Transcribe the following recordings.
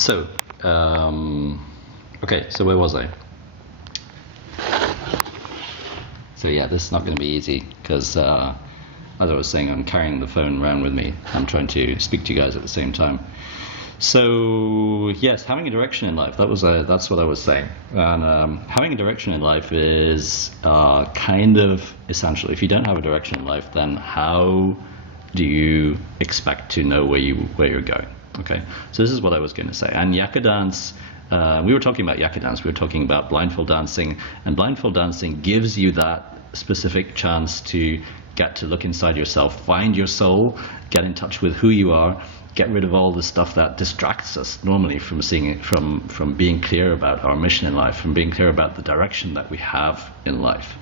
So, okay, so where was I? So yeah, this is not going to be easy because, as I was saying, I'm carrying the phone around with me. I'm trying to speak to you guys at the same time. So yes, having a direction in life. That's what I was saying. And having a direction in life is kind of essential. If you don't have a direction in life, then how do you expect to know where you're going? Okay, so this is what I was going to say. And Yaka Dance, we were talking about Yaka Dance, we were talking about blindfold dancing, and blindfold dancing gives you that specific chance to get to look inside yourself, find your soul, get in touch with who you are, get rid of all the stuff that distracts us normally from seeing it, from being clear about our mission in life, from being clear about the direction that we have in life.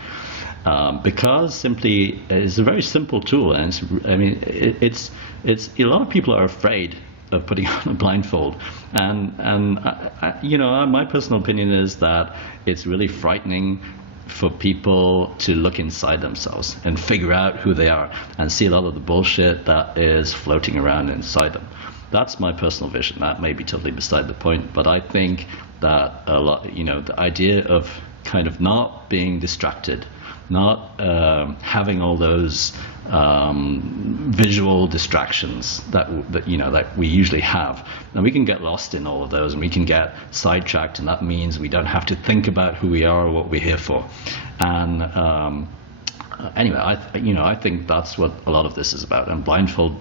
Because simply it's a very simple tool, and it's a lot of people are afraid of putting on a blindfold, and my personal opinion is that it's really frightening for people to look inside themselves and figure out who they are and see a lot of the bullshit that is floating around inside them. That's my personal vision. That may be totally beside the point, but I think that the idea of kind of not being distracted, not having all those visual distractions that we usually have, and we can get lost in all of those, and we can get sidetracked, and that means we don't have to think about who we are or what we're here for. And anyway, I think that's what a lot of this is about. And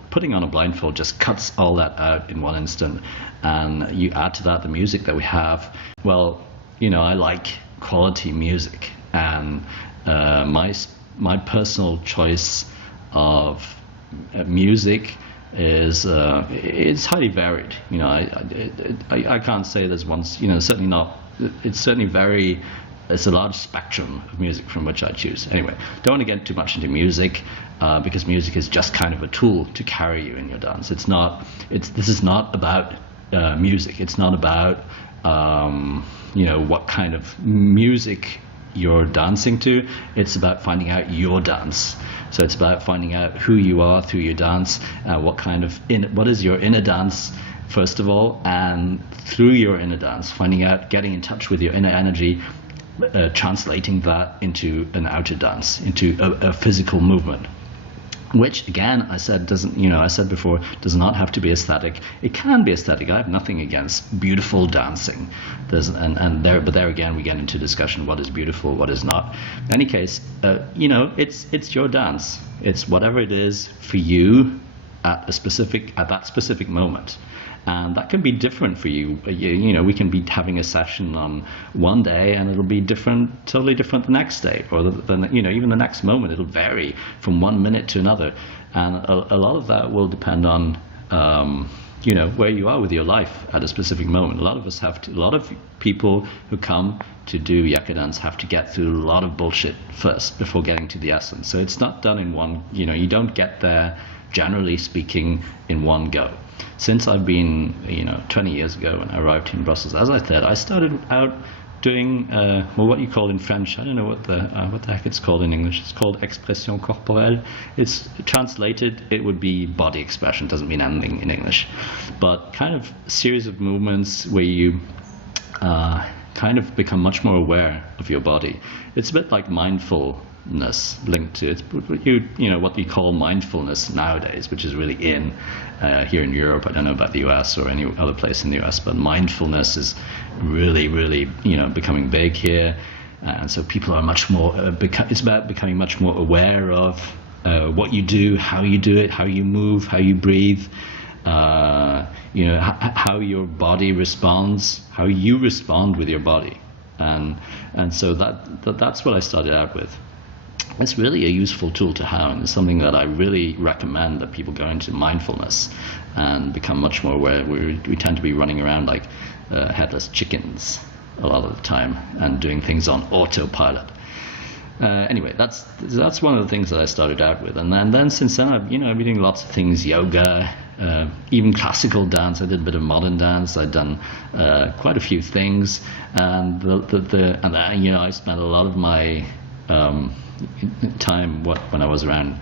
putting on a blindfold just cuts all that out in one instant. And you add to that the music that we have. Well, I like quality music, and my personal choice of music is it's highly varied. I can't say there's one. Certainly not. It's a large spectrum of music from which I choose. Anyway, don't want to get too much into music because music is just kind of a tool to carry you in your dance. This is not about music. It's not about what kind of music you're dancing to. It's about finding out your dance. So it's about finding out who you are through your dance, what is your inner dance first of all, and through your inner dance, getting in touch with your inner energy, translating that into an outer dance, into a physical movement. Which again, I said before, does not have to be aesthetic. It can be aesthetic. I have nothing against beautiful dancing. But there again, we get into discussion: what is beautiful, what is not. In any case, it's your dance. It's whatever it is for you at that specific moment. And that can be different for you. We can be having a session on one day, and it'll be totally different the next day, or even the next moment. It'll vary from 1 minute to another, and a lot of that will depend on where you are with your life at a specific moment. A lot of people who come to do Yaka Dance have to get through a lot of bullshit first before getting to the essence. So it's not done in one. You don't get there, generally speaking, in one go. Since I've been, 20 years ago when I arrived in Brussels, as I said, I started out doing what you call in French. I don't know what the heck it's called in English. It's called expression corporelle. It's translated, it would be body expression. Doesn't mean anything in English, but kind of a series of movements where you kind of become much more aware of your body. It's a bit like mindfulness linked to it. What we call mindfulness nowadays, which is really in here in Europe. I don't know about the US or any other place in the US, but mindfulness is really, really becoming big here, and so people are much more. It's about becoming much more aware of what you do, how you do it, how you move, how you breathe. How your body responds, how you respond with your body, and so that's what I started out with. It's really a useful tool to have, and it's something that I really recommend that people go into mindfulness and become much more aware. We tend to be running around like headless chickens a lot of the time and doing things on autopilot. Anyway, that's one of the things that I started out with, and then since then I've been doing lots of things: yoga, even classical dance. I did a bit of modern dance. I've done quite a few things, and I spent a lot of my time when I was around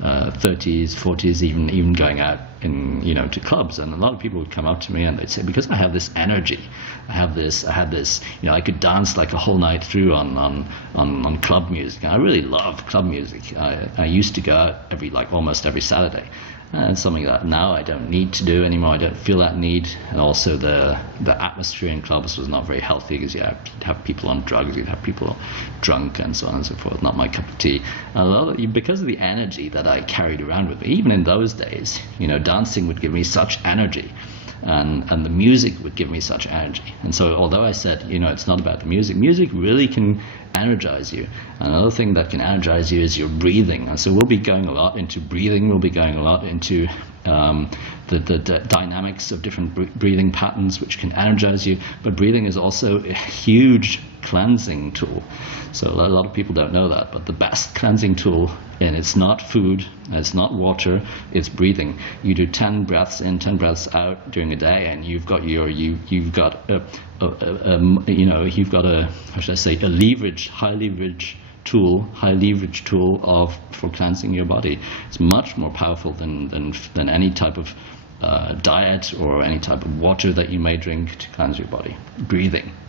30s, 40s, even going out in, to clubs. And a lot of people would come up to me and they'd say, because I have this energy, I had this, I could dance like a whole night through on club music. And I really love club music. I used to go out almost every Saturday. And it's something that now I don't need to do anymore. I don't feel that need. And also the atmosphere in clubs was not very healthy, because you'd have people on drugs, you'd have people drunk, and so on and so forth. Not my cup of tea. And because of the energy that I carried around with me, even in those days, dancing would give me such energy. And the music would give me such energy. And so although I said, it's not about the music really can energize you. Another thing that can energize you is your breathing. And so we'll be going a lot into breathing. We'll be going a lot into the dynamics of different breathing patterns, which can energize you. But breathing is also a huge cleansing tool. So a lot of people don't know that, but the best cleansing tool, and it's not food, it's not water, it's breathing. You do 10 breaths in, 10 breaths out during a day, and you've got a how should I say, high leverage tool for cleansing your body. It's much more powerful than any type of diet or any type of water that you may drink to cleanse your body. Breathing.